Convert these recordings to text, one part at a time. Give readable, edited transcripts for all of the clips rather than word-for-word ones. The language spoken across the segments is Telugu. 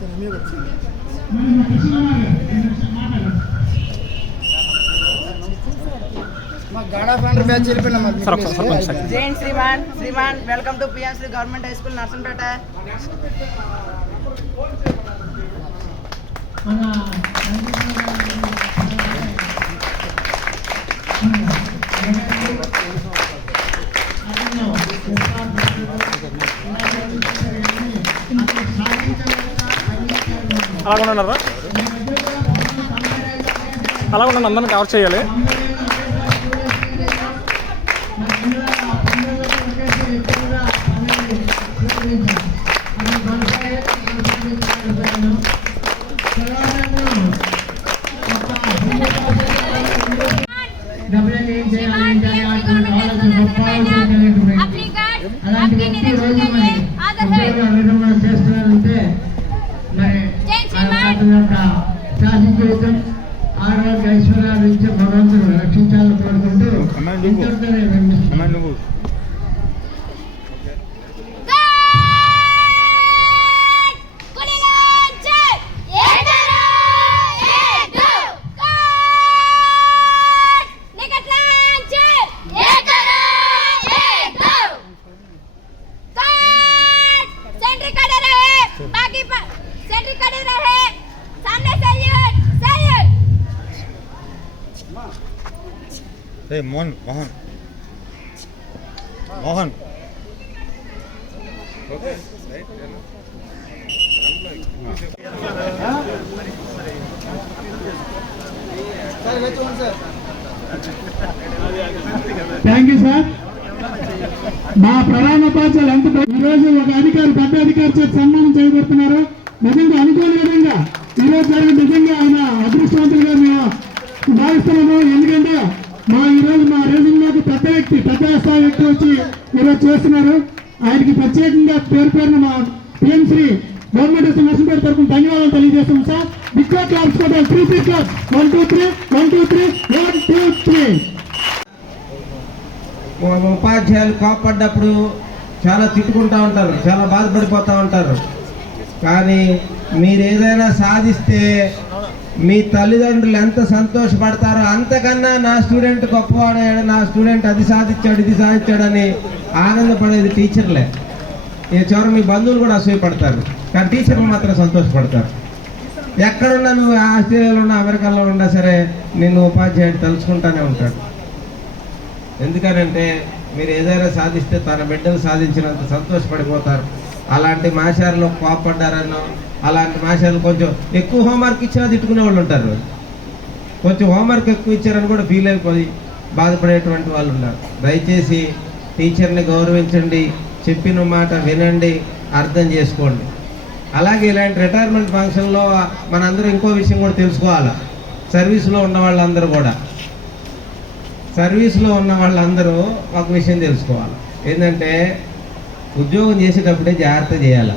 Jain Shriman welcome to PM SHRI government high school Narsampet. అలాగున్నారా? అలాగుండండి, అందరిని కవర్ చేయాలి. చేస్తున్నారంటే మరి శాసించడం ఆరోగ్య ఐశ్వర్యాలు ఇచ్చే భగవంతుడు రక్షించాలని కోరుకుంటూ Mohan Mohan thank you sir. మా ప్రధాన ఉపాధ్యాయులు ఎంత ఈరోజు ఒక అధికారి పెద్ద అధికారి చేతి సన్మానం చేయబడుతున్నారు. నిజంగా అనుకోని విధంగా ఈరోజు జరిగిన నిజంగా ఆయన అదృష్టవంతులుగా మేము భావిస్తున్నాము. ఎందుకంటే ఈరోజు మా రీజన్లోకి పెద్ద వ్యక్తి, పెద్ద స్థాయి వ్యక్తి వచ్చి ఈరోజు చేస్తున్నారు. ఆయనకి ప్రత్యేకంగా పేరున మా PM SHRI government high school Narsampet తరఫున ధన్యవాదాలు తెలియజేస్తాం సార్. బిగ్ క్లాప్స్ కొట్టాలి. 3 క్లాప్స్. 1 2 3 1 2 3 1 2 3. ఉపాధ్యాయులు కోపడ్డప్పుడు చాలా తిట్టుకుంటూ ఉంటారు, చాలా బాధపడిపోతూ ఉంటారు. కానీ మీరు ఏదైనా సాధిస్తే మీ తల్లిదండ్రులు ఎంత సంతోషపడతారో అంతకన్నా నా స్టూడెంట్ గొప్పవాడాడు, నా స్టూడెంట్ అది సాధించాడు ఇది సాధించాడని ఆనందపడేది టీచర్లే. ఈ చివరి మీ బంధువులు కూడా అసూయపడతారు, కానీ టీచర్లు మాత్రం సంతోషపడతారు. ఎక్కడున్నా నువ్వు ఆస్ట్రేలియాలో ఉన్నా అమెరికాలో ఉన్నా సరే నిన్ను ఉపాధ్యాయుడు తలుచుకుంటూనే ఉంటాడు. ఎందుకనంటే మీరు ఏదైనా సాధిస్తే తన బిడ్డలు సాధించినంత సంతోషపడిపోతారు. అలాంటి మాస్టర్లు కోపడ్డారనో, అలాంటి మాస్టర్లు కొంచెం ఎక్కువ హోంవర్క్ ఇచ్చినా తిట్టుకునే వాళ్ళు ఉంటారు. కొంచెం హోంవర్క్ ఎక్కువ ఇచ్చారని కూడా ఫీల్ అయిపోయి బాధపడేటువంటి వాళ్ళు ఉన్నారు. దయచేసి టీచర్ని గౌరవించండి, చెప్పిన మాట వినండి, అర్థం చేసుకోండి. అలాగే ఇలాంటి రిటైర్మెంట్ ఫంక్షన్లో మనందరూ ఇంకో విషయం కూడా తెలుసుకోవాలి. సర్వీస్లో ఉన్న వాళ్ళందరూ ఒక విషయం తెలుసుకోవాలి. ఏంటంటే ఉద్యోగం చేసేటప్పుడే జాగ్రత్త చేయాలి,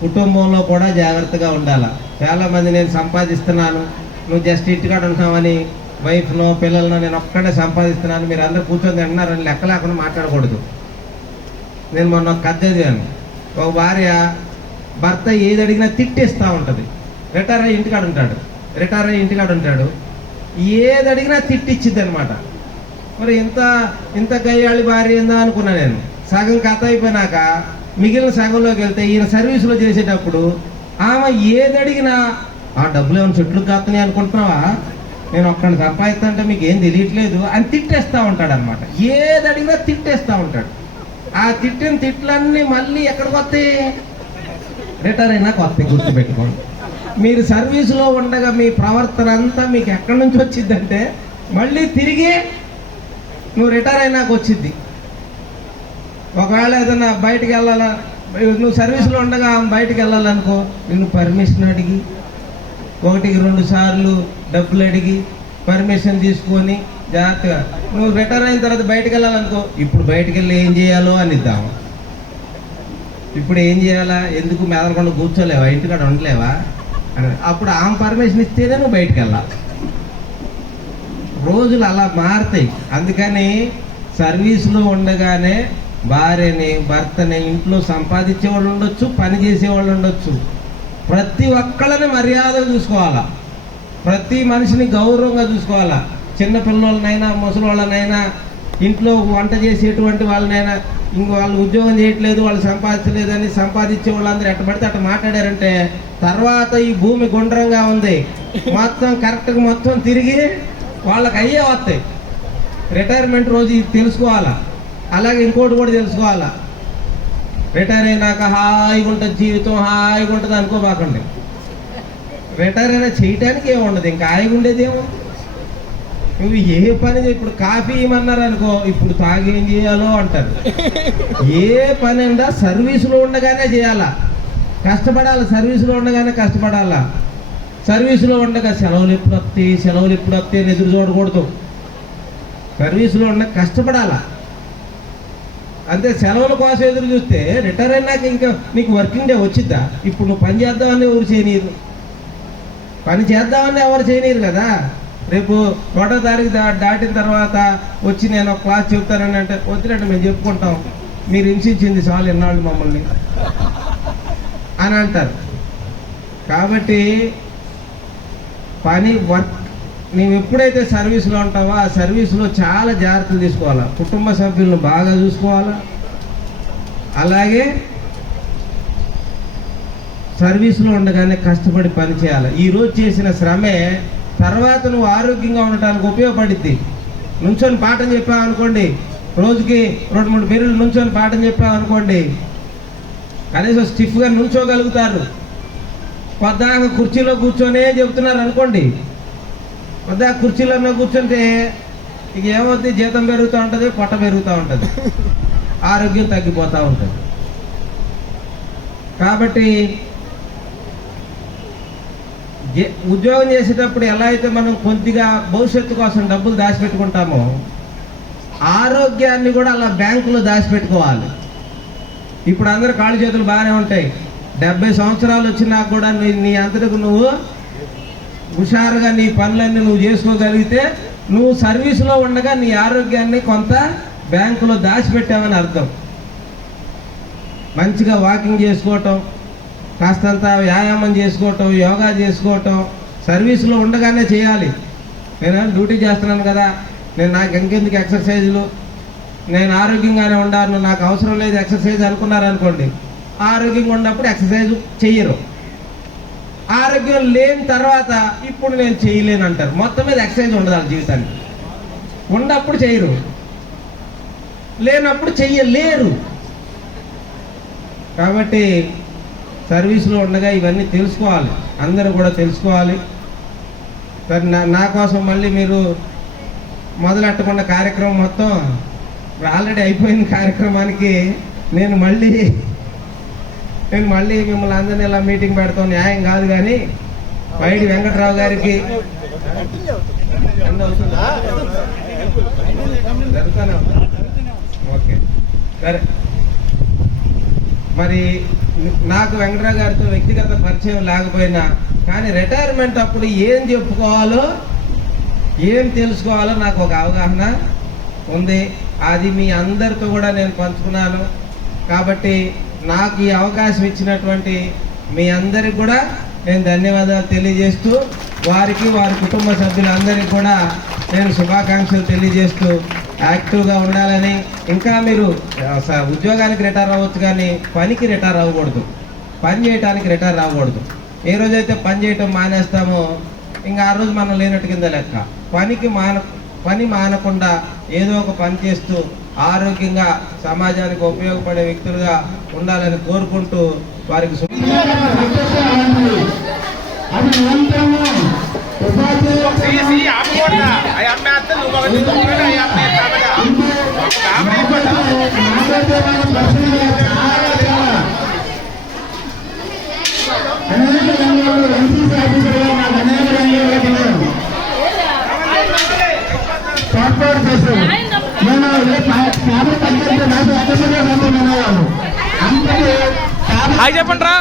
కుటుంబంలో కూడా జాగ్రత్తగా ఉండాలి. చాలామంది నేను సంపాదిస్తున్నాను, నువ్వు జస్ట్ ఇంటికాడ ఉంటామని వైఫ్నో పిల్లలనో నేను ఒక్కడే సంపాదిస్తున్నాను మీరు అందరూ కూర్చొని తింటున్నారని లెక్క లేకుండా మాట్లాడకూడదు. నేను మొన్న ఒక కథ చదివాను. ఒక భార్య భర్త ఏది అడిగినా తిట్టేస్తూ ఉంటుంది. రిటైర్ అయ్యి ఇంటికాడ ఉంటాడు, ఏది అడిగినా తిట్టిచ్చిద్ది అనమాట. మరి ఇంత గయ్యాళి భార్య ఏందా అనుకున్నా నేను. సగం కథ అయిపోయినాక మిగిలిన సగంలోకి వెళ్తే ఈయన సర్వీసులో చేసేటప్పుడు ఆమె ఏది అడిగినా ఆ డబ్బులు ఏమైనా చెట్లు కాస్తున్నాయి అనుకుంటున్నావా, నేను ఒక్కడిని సంపాదిస్తా మీకు ఏం తెలియట్లేదు అని తిట్టేస్తూ ఉంటాడు అనమాట. ఏది అడిగినా తిట్టేస్తూ ఉంటాడు. ఆ తిట్టిన తిట్లన్నీ మళ్ళీ ఎక్కడికి వస్తాయి? రిటైర్ అయినా కొత్త గుర్తుపెట్టుకోండి. మీరు సర్వీసులో ఉండగా మీ ప్రవర్తన అంతా మీకు ఎక్కడి నుంచి వచ్చిందంటే మళ్ళీ తిరిగి నువ్వు రిటైర్ అయినాక వచ్చింది. ఒకవేళ ఏదైనా బయటికి వెళ్ళాలా, నువ్వు సర్వీసులో ఉండగా బయటికి వెళ్ళాలనుకో, నిన్ను పర్మిషన్ అడిగి 1-2 సార్లు డబ్బులు అడిగి పర్మిషన్ తీసుకొని జాగ్రత్తగా నువ్వు రిటైర్ అయిన తర్వాత బయటికి వెళ్ళాలనుకో, ఇప్పుడు బయటికి వెళ్ళి ఏం చేయాలో అని ఇద్దాము. ఇప్పుడు ఏం చేయాలా, ఎందుకు మెదలకుండా కూర్చోలేవా, ఇంటికాడ ఉండలేవా అని అప్పుడు ఆమె పర్మిషన్ ఇస్తేనే నువ్వు బయటికి వెళ్ళాలి. రోజులు అలా మారుతాయి. అందుకని సర్వీసులో ఉండగానే భార్యని భర్తని ఇంట్లో సంపాదించే వాళ్ళు ఉండొచ్చు, పని చేసేవాళ్ళు ఉండొచ్చు. ప్రతి ఒక్కళ్ళని మర్యాదగా చూసుకోవాలా, ప్రతి మనిషిని గౌరవంగా చూసుకోవాలా. చిన్న పిల్లలనైనా ముసలి ఇంట్లో వంట చేసేటువంటి వాళ్ళనైనా ఇంక వాళ్ళు ఉద్యోగం చేయట్లేదు, వాళ్ళు సంపాదించలేదని సంపాదించే వాళ్ళందరూ ఎట్ట పడితే అట్ట మాట్లాడారంటే తర్వాత ఈ భూమి గుండ్రంగా ఉంది, మొత్తం కరెక్ట్గా మొత్తం తిరిగి వాళ్ళకి అయ్యే వస్తాయి. రిటైర్మెంట్ రోజు ఇది తెలుసుకోవాలా. అలాగే ఇంకోటి కూడా తెలుసుకోవాలా, రిటైర్ అయినాక హాయిగా ఉంటుంది జీవితం, హాయిగా ఉంటుంది అనుకోబాకండి. రిటైర్ అయినా చేయటానికి ఏముండదు, ఇంకా హాయిగా ఉండేది ఏముంది. నువ్వు ఏ పని ఇప్పుడు కాఫీ ఇవ్వమన్నారు అనుకో, ఇప్పుడు తాగి ఏం చేయాలో అంటారు. ఏ పని అయినా సర్వీసులో ఉండగానే చేయాలా, కష్టపడాలి. సర్వీసులో ఉండగానే కష్టపడాలా. సర్వీసులో ఉండగా సెలవులు ఎప్పుడు వస్తాయి అని ఎదురు చూడకూడదు. సర్వీసులో ఉండగా కష్టపడాలా. అంతే, సెలవుల కోసం ఎదురు చూస్తే రిటైర్ అయినాక ఇంకా నీకు వర్కింగ్ డే వచ్చిద్దా? ఇప్పుడు నువ్వు పని చేద్దామని ఎవరు చేయనీరు, పని చేద్దామని ఎవరు చేయనీరు కదా. రేపు 1వ తారీఖు దాటిన తర్వాత వచ్చి నేను ఒక క్లాస్ చెప్తానని అంటే వద్దులంటే మేము చెప్పుకుంటాం, మీరు హింసించింది చాలు ఎన్నాళ్ళు మమ్మల్ని అని అంటారు. కాబట్టి వర్క్ నీవు ఎప్పుడైతే సర్వీస్లో ఉంటావో ఆ సర్వీస్లో చాలా జాగ్రత్తలు తీసుకోవాలా. కుటుంబ సభ్యులను బాగా చూసుకోవాలా. అలాగే సర్వీస్లో ఉండగానే కష్టపడి పని చేయాలి. ఈరోజు చేసిన శ్రమే తర్వాత నువ్వు ఆరోగ్యంగా ఉండటానికి ఉపయోగపడిద్ది. నుంచొని పాఠం చెప్పావు అనుకోండి, రోజుకి 2-3 పీరియడ్లు నుంచొని పాఠం చెప్పావు అనుకోండి, కనీసం స్టిఫ్గా నుంచోగలుగుతారు. పొద్దాక కుర్చీలో కూర్చొనే చెబుతున్నారు అనుకోండి, పొద్దాక కుర్చీలో కూర్చుంటే ఇక ఏమవుతుంది, జీతం పెరుగుతూ ఉంటుంది, పొట్ట పెరుగుతూ ఉంటుంది, ఆరోగ్యం తగ్గిపోతూ ఉంటుంది. కాబట్టి ఉద్యోగం చేసేటప్పుడు ఎలా అయితే మనం కొద్దిగా భవిష్యత్తు కోసం డబ్బులు దాచిపెట్టుకుంటామో, ఆరోగ్యాన్ని కూడా అలా బ్యాంకులో దాచిపెట్టుకోవాలి. ఇప్పుడు అందరు కాళ్ళు చేతులు బాగానే ఉంటాయి, 70 సంవత్సరాలు వచ్చినా కూడా నీ అంతటకు నువ్వు హుషారుగా నీ పనులన్నీ నువ్వు చేసుకోగలిగితే నువ్వు సర్వీసులో ఉండగా నీ ఆరోగ్యాన్ని కొంత బ్యాంకులో దాచిపెట్టామని అర్థం. మంచిగా వాకింగ్ చేసుకోవటం, కాస్తంత వ్యాయామం చేసుకోవటం, యోగా చేసుకోవటం సర్వీసులో ఉండగానే చేయాలి. నేను డ్యూటీ చేస్తున్నాను కదా, నాకు ఇంకెందుకు ఎక్సర్సైజులు, నేను ఆరోగ్యంగానే ఉండాను, నాకు అవసరం లేదు ఎక్సర్సైజ్ అనుకున్నారనుకోండి, ఆరోగ్యంగా ఉన్నప్పుడు ఎక్సర్సైజ్ చెయ్యరు. ఆరోగ్యం లేని తర్వాత ఇప్పుడు నేను చేయలేను అంటారు. మొత్తం మీద ఎక్సర్సైజ్ ఉండదు వాళ్ళ జీవితానికి. ఉన్నప్పుడు చేయరు, లేనప్పుడు చెయ్యలేరు. కాబట్టి సర్వీస్లో ఉండగా ఇవన్నీ తెలుసుకోవాలి, అందరూ కూడా తెలుసుకోవాలి. సరే, నా కోసం మళ్ళీ మీరు మొదలెట్టకుండా కార్యక్రమం మొత్తం ఆల్రెడీ అయిపోయిన కార్యక్రమానికి నేను మళ్ళీ మిమ్మల్ని అందరినీ ఇలా మీటింగ్ పెడతాం న్యాయం కాదు. కానీ వైడి వెంకట్రావు గారికి ఓకే సరే. మరి నాకు వెంకట్రావు గారితో వ్యక్తిగత పరిచయం లేకపోయినా కానీ రిటైర్మెంట్ అప్పుడు ఏం చెప్పుకోవాలో, ఏం తెలుసుకోవాలో నాకు ఒక అవగాహన ఉంది. అది మీ అందరితో కూడా నేను పంచుకున్నాను. కాబట్టి నాకు ఈ అవకాశం ఇచ్చినటువంటి మీ అందరికి కూడా నేను ధన్యవాదాలు తెలియజేస్తూ, వారికి వారి కుటుంబ సభ్యులందరికీ కూడా నేను శుభాకాంక్షలు తెలియజేస్తూ, యాక్టివ్గా ఉండాలని. ఇంకా మీరు ఉద్యోగానికి రిటైర్ అవ్వచ్చు కానీ పనికి రిటైర్ అవ్వకూడదు, పని చేయడానికి రిటైర్ అవ్వకూడదు. ఏ రోజైతే పని చేయటం మానేస్తామో ఇంకా ఆ రోజు మనం లేనట్టు కింద లెక్క. పని మానకుండా ఏదో ఒక పని చేస్తూ ఆరోగ్యంగా సమాజానికి ఉపయోగపడే వ్యక్తులుగా ఉండాలని కోరుకుంటూ వారికి హాయ్ చెప్పండి రా.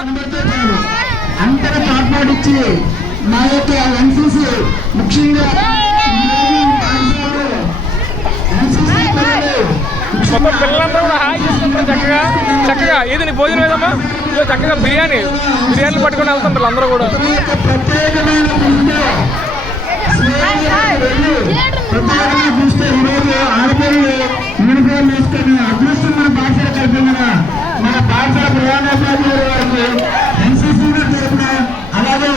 అంతగా తోడ్పాటిచ్చి మా యొక్క ఎన్సీసీ ముఖ్యంగా మొత్తం పిల్లలందరూ కూడా హాయ్ చేసుకుంటారు చక్కగా. ఏది నీ భోజనం ఏదమ్మా? ఇదిగో చక్కగా బిర్యానీ పట్టుకొని వెళ్తుంటారు అందరూ కూడా. ఈ యొక్క ప్రత్యేకమైన దృష్టితో ఈరోజు ఆడపిల్లలు యూనిఫామ్ వేసుకొని అదృష్టం మన పాఠశాల కలిపిన మన పాఠశాల ప్రధానోపాధ్యాయుల వారికి ఎన్సీసీ తరఫున అలాగే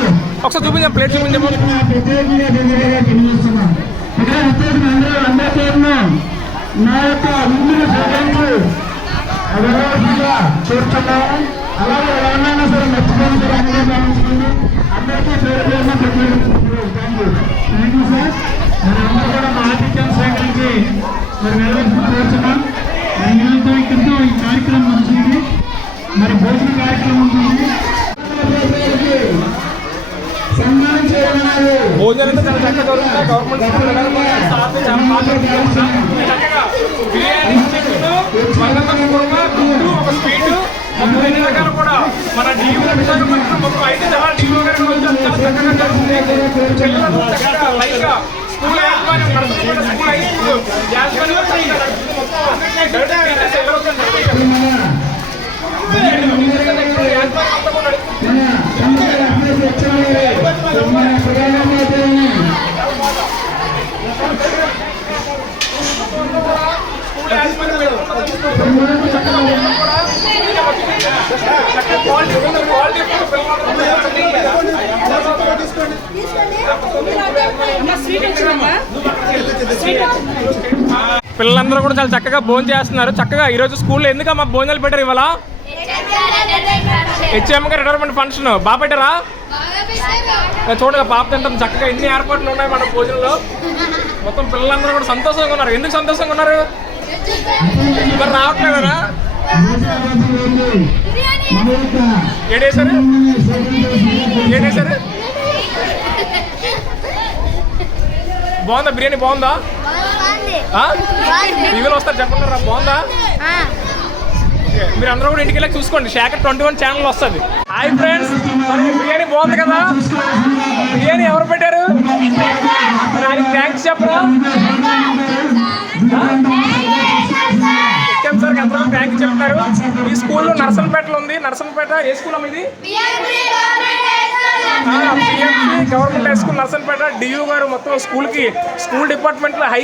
ఒకసారి చూపించాం, ప్లేట్ చూపించాము. ప్రత్యేకంగా తెలియజేస్తున్నాం. ఇక్కడ ఉద్దేశం అందరికీ నా యొక్క ముందుకు సహాయించి అదర్వాసుగా చూస్తున్నాము. అలాగే ఎవరైనా సరే మర్చిపోయిన సరే అందరూ భావించుకుంది. అందరికీ పేరు పేరున థ్యాంక్ యూ సార్. మరి అందరూ కూడా మా ఆతిథ్యం సేకరించి మరి వెళ్ళవలసింది కోరుతున్నాం. మరి వీళ్ళతో ఇక్కడితో ఈ కార్యక్రమం వచ్చింది. మరి భోజన కార్యక్రమం ఉంటుంది. సన్మానం చేయమన్నారు. భోజనం అయితే చాలా చక్కగా దొరుకుతాయి. గవర్నమెంట్ చాలా బాగా చక్కగా బిర్యానీ, చికెన్, బంగాళదుంప కుర్మా, గుడ్డు, ఒక స్వీట్, మొత్తం ఎన్ని రకాలు కూడా మన డిఓ మొత్తం 5 జనాలు డిఓ గారికి వచ్చారు. చాలా చక్కగా జరుగుతుంది. పిల్లలు చక్కగా లైట్గా స్కూల్ యాజమాన్యం నడుస్తుంది. స్కూల్ హై స్కూల్ యాజమాన్యం పిల్లలందరూ కూడా చాలా చక్కగా భోజనం చేస్తున్నారు. చక్కగా ఈరోజు స్కూల్లో ఎందుకమ్మా భోజనాలు పెట్టారు ఇవాళ? హెచ్ఎం గారు రిటైర్మెంట్ ఫంక్షన్ బాగా పెట్టారా? చూడగా పాప తింటాం. చక్కగా ఎన్ని ఏర్పాట్లు ఉన్నాయి మన భోజనంలో. మొత్తం పిల్లలందరూ కూడా సంతోషంగా ఉన్నారు. ఎందుకు సంతోషంగా ఉన్నారు? మరి రావట్లేదనా? ఏడేశారు బాగుందా? బిర్యానీ బాగుందా? టీవీలో వస్తారు చెప్పండి. బాగుందా? మీరు అందరూ కూడా ఇంటికి వెళ్ళి చూసుకోండి. శేఖర్ 21 ఛానల్ వస్తుంది. హాయ్ ఫ్రెండ్స్, మరి బిర్యానీ బాగుంది కదా? బిర్యానీ ఎవరు పెట్టారు? థ్యాంక్స్ చెప్పరా? హెచ్ఎం సార్ అందరూ థ్యాంక్ చెప్తారు. ఈ స్కూల్లో నర్సన్పేటలో ఉంది. నర్సన్పేట ఏ స్కూల్ అమ్మ ఇది? PMC government high school Narsampet. డియూ గారు మొత్తం స్కూల్ డిపార్ట్మెంట్లో హై